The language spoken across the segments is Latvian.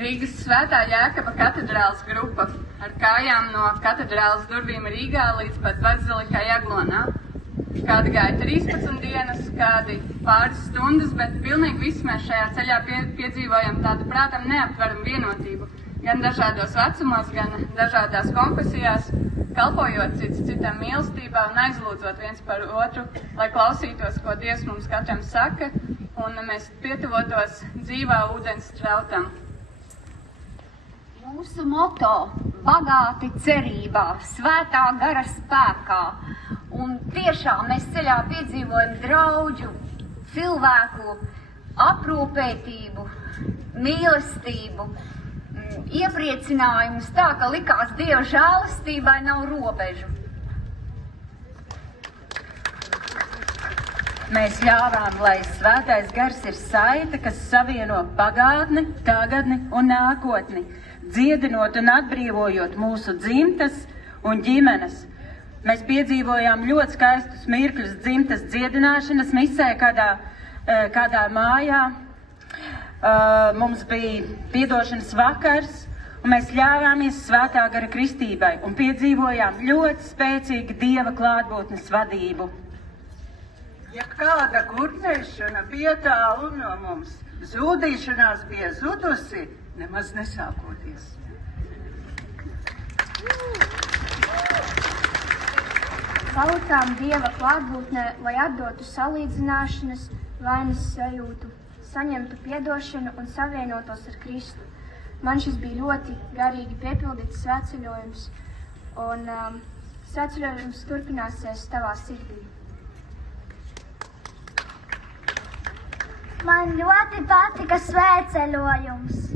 Rīgas Svētā Jēkaba katedrāles grupa ar kājām no katedrāles durvīm Rīgā līdz pat bazilikai Aglonā. Kādi gāja 13 dienas, kādi pāris stundas, bet pilnīgi visi mēs šajā ceļā piedzīvojam tādu prātam neaptveramu vienotību. Gan dažādos vecumos, gan dažādās konfesijās, kalpojot cits citam mīlestībā un aizlūdzot viens par otru, lai klausītos, ko Dievs mums katram saka, un mēs pietuvotos dzīvā ūdens strautam. Mūsu moto – bagāti cerībā, svētā gara spēkā. Un tiešām mēs ceļā piedzīvojam draudžu, cilvēku aprūpētību, mīlestību, iepriecinājumus tā, ka likās Dieva žēlastībai nav robežu. Mēs ļāvām, lai svētais gars ir saite, kas savieno pagātni, tagadni un nākotni, dziedinot un atbrīvojot mūsu dzimtas un ģimenes. Mēs piedzīvojām ļoti skaistus mirkļus dzimtas dziedināšanas misē kādā mājā. Mums bija piedošanas vakars, un mēs ļāvāmies svētā gara kristībai un piedzīvojām ļoti spēcīgu Dieva klātbūtnes vadību. Ja kāda kurnēšana bija tālu no mums, zūdīšanās bija zudusi, nemaz nesākoties. Palūtām Dieva klātbūtnē, lai atdotu salīdzināšanas, vainas sajūtu, saņemtu piedošanu un savienotos ar Kristu. Man šis bija ļoti garīgi piepildīts svētceļojums, un svētceļojums turpināsies tavā sirdī. Man ļoti patika svētceļojums.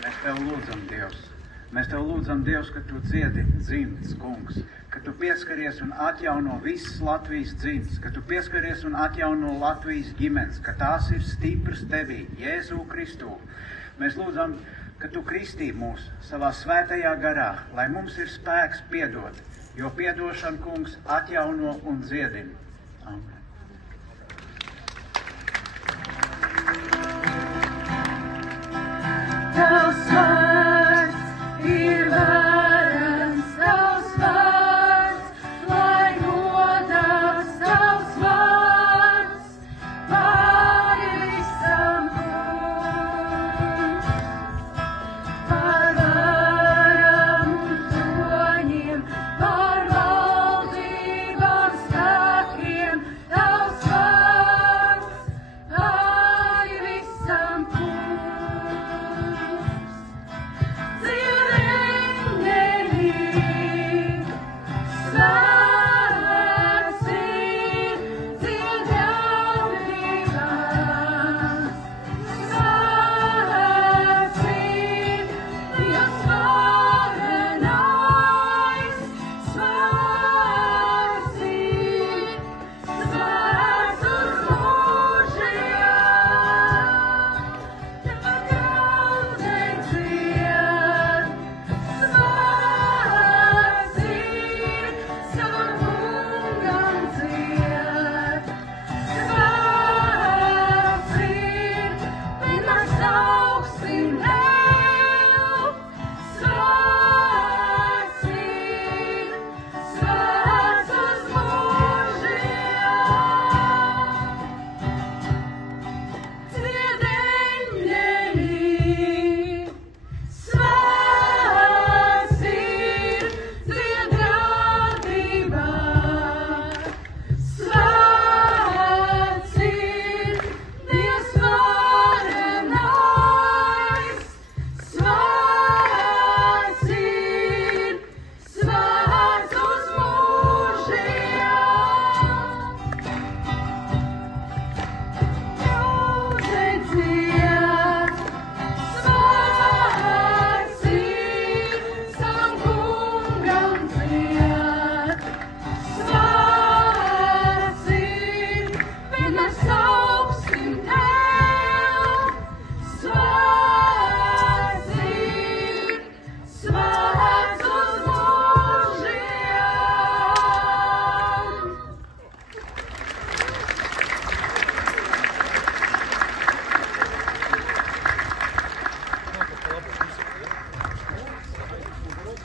Mēs Tev lūdzam, Dievs. Mēs Tev lūdzam, Dievs, ka Tu dziedi dzimtas, kungs, ka Tu pieskaries un atjauno visas Latvijas dzimtas, ka Tu pieskaries un atjauno Latvijas ģimenes, ka tās ir stipras Tevī, Jēzu Kristū. Mēs lūdzam, ka Tu kristī mūs savā svētajā garā, lai mums ir spēks piedot, jo piedošana, kungs, atjauno un dziedina. Amen.